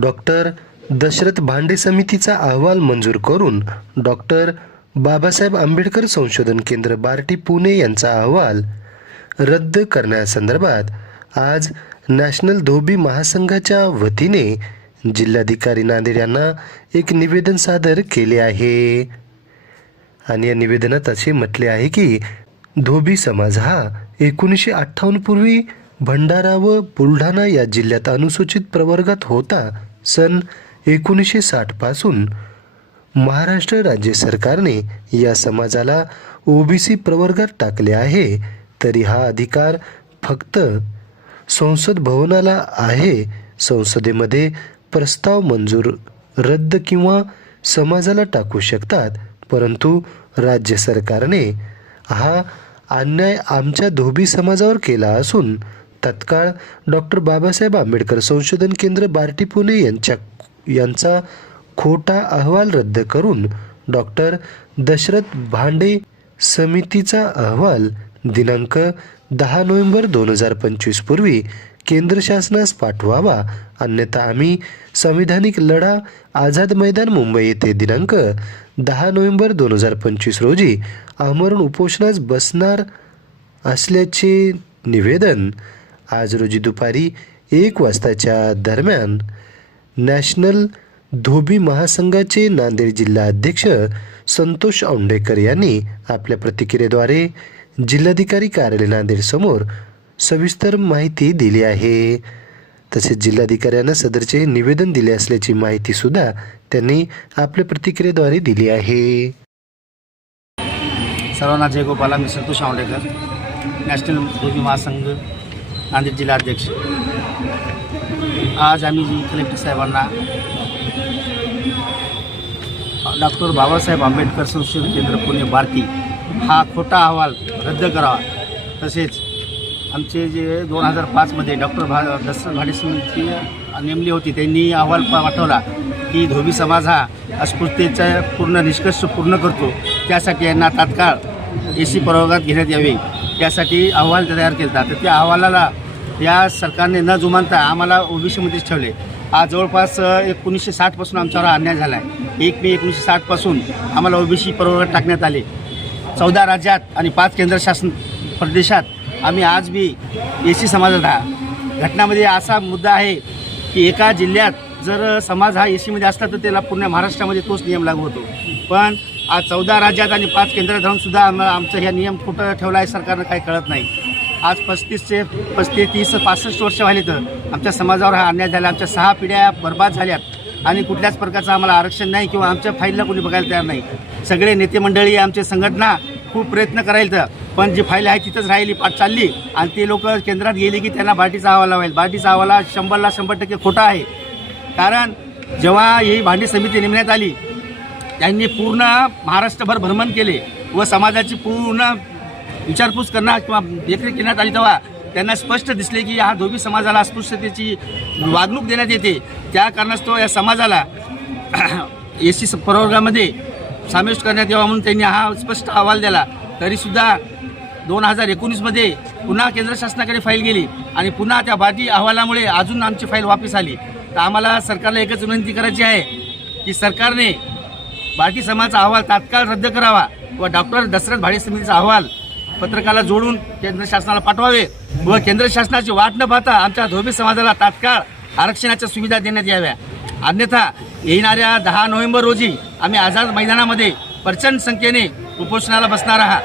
Doctor Dasharath भांडे समितीचा अहवाल मंजूर करून डॉक्टर बाबासाहेब आंबेडकर संशोधन केंद्र बार्टी पुणे यांचा अहवाल रद्द करण्यासंदर्भात आज नॅशनल धोबी महासंघाच्या वतीने जिल्हाधिकारी नांदेड यांना एक निवेदन सादर केले आहे. आणि या निवेदनात असे म्हटले आहे की धोबी समाज हा एकोणीसशे अठ्ठावन्न पूर्वी भंडारा व बुलढाणा या जिल्ह्यात अनुसूचित प्रवर्गात होता सन एकोणीसशे साठपासून महाराष्ट्र राज्य सरकारने या समाजाला ओबीसी प्रवर्गात टाकले आहे तरी हा अधिकार फक्त संसद भवनाला आहे. संसदेमध्ये प्रस्ताव मंजूर रद्द किंवा समाजाला टाकू शकतात परंतु राज्य सरकारने हा अन्याय आमच्या धोबी समाजावर केला असून तत्काळ डॉक्टर बाबासाहेब आंबेडकर संशोधन केंद्र बार्टी पुणे यांच्या यांचा खोटा अहवाल रद्द करून डॉक्टर दशरथ भांडे समितीचा अहवाल दिनांक दहा नोव्हेंबर दोन हजार पंचवीस पूर्वी केंद्र शासनास पाठवावा. अन्यथा आम्ही संविधानिक लढा आझाद मैदान मुंबई येथे दिनांक दहा नोव्हेंबर दोन हजार पंचवीस रोजी आमरण उपोषणास बसणार असल्याचे निवेदन आज रोजी दुपारी एक वाजताच्या दरम्यान नॅशनल धोबी महासंघाचे नांदेड जिल्हा अध्यक्ष संतोष औंडेकर यांनी आपल्या प्रतिक्रियेद्वारे जिल्हाधिकारी कार्यालय नांदेडसमोर सविस्तर माहिती दिली आहे. तसेच जिल्हाधिकाऱ्यांना सदरचे निवेदन दिले असल्याची माहिती सुद्धा त्यांनी आपल्या प्रतिक्रियेद्वारे दिली आहे. सर्वांना जय गोपाला मी संतोष आवडेकर नॅशनल धोबी महासंघ नांदेड जिल्हाध्यक्ष आज आम्ही कलेक्टर साहेबांना डॉक्टर बाबासाहेब आंबेडकर संशोधन केंद्र पुणे भारती हा खोटा अहवाल रद्द करावा. तसेच आमचे जे दोन हजार पाचमध्ये डॉक्टर भा दसरथ भाडेसिंगची नेमली होती त्यांनी अहवाल पाठवला की धोबी समाज हा अस्पृश्यतेचा पूर्ण निष्कर्ष पूर्ण करतो. त्यासाठी यांना तात्काळ ए सी प्रवर्गात घेण्यात यावे. त्यासाठी अहवाल तयार केला तर त्या अहवालाला या सरकारने न जुमानता आम्हाला ओबीसीमध्येच ठेवले. आज जवळपास एकोणीसशे साठपासून आमच्यावर अन्याय झाला आहे एक मे एकोणीसशे साठपासून आम्हाला ओबीसी प्रवर्गात टाकण्यात आले. चौदा राज्यात आणि पाच केंद्र शासन प्रदेशात आम्ही आज बी ए सी समाजात हा घटनामध्ये असा मुद्दा आहे की एका जिल्ह्यात जर समाज हा ए सीमध्ये असला तर त्याला पूर्ण महाराष्ट्रामध्ये तोच नियम लागू होतो. पण आज चौदा राज्यात आणि पाच केंद्रात राहूनसुद्धा आम आमचं ह्या नियम कुठं ठेवला आहे सरकारनं काही कळत नाही. आज पस्तीसचे पस्तीस तीस पासष्ट वर्ष व्हायले तर आमच्या समाजावर हा अन्याय झाला. आमच्या सहा पिढ्या बर्बाद झाल्यात. आणि कुठल्याच प्रकारचं आम्हाला आरक्षण नाही किंवा आमच्या फाईलला कोणी बघायला तयार नाही. सगळे नेते मंडळी आमचे संघटना खूप प्रयत्न करायला तर पण जी फाईल आहे तिथंच राहिली पाठ चालली. आणि ते लोक केंद्रात गेली की त्यांना बाटीचा अहवाल लावायला बाटीचा अहवाला शंभरला शंभर टक्के खोटा आहे. कारण जेव्हा ही भांडी समिती नेमण्यात आली त्यांनी पूर्ण महाराष्ट्रभर भ्रमण केले व समाजाची पूर्ण विचारपूस करणार किंवा देखरेख घेण्यात आली तेव्हा त्यांना स्पष्ट दिसले की हा धोबी समाजाला अस्पृश्यतेची वागणूक देण्यात येते. त्या कारणास्तव या समाजाला एस सी प्रवर्गामध्ये समाविष्ट करण्यात यावा म्हणून त्यांनी हा स्पष्ट अहवाल दिला. तरीसुद्धा दोन हजार एकोणीसमध्ये पुन्हा केंद्र शासनाकडे फाईल गेली आणि पुन्हा त्या बाटी अहवालामुळे अजून आमची फाईल वापस आली. तर आम्हाला सरकारला एकच विनंती करायची आहे की सरकारने बाटी समाजाचा अहवाल तात्काळ रद्द करावा व डॉक्टर दशरथ भाडे समितीचा अहवाल पत्रकाला जोडून केंद्र शासनाला पाठवावे व केंद्र शासनाची वाट न पाहता आमच्या धोबी समाजाला तात्काळ आरक्षणाच्या सुविधा देण्यात याव्या. अन्यथा येणाऱ्या दहा नोव्हेंबर रोजी आम्ही आझाद मैदानामध्ये प्रचंड संख्येने उपोषणाला बसणार आहात.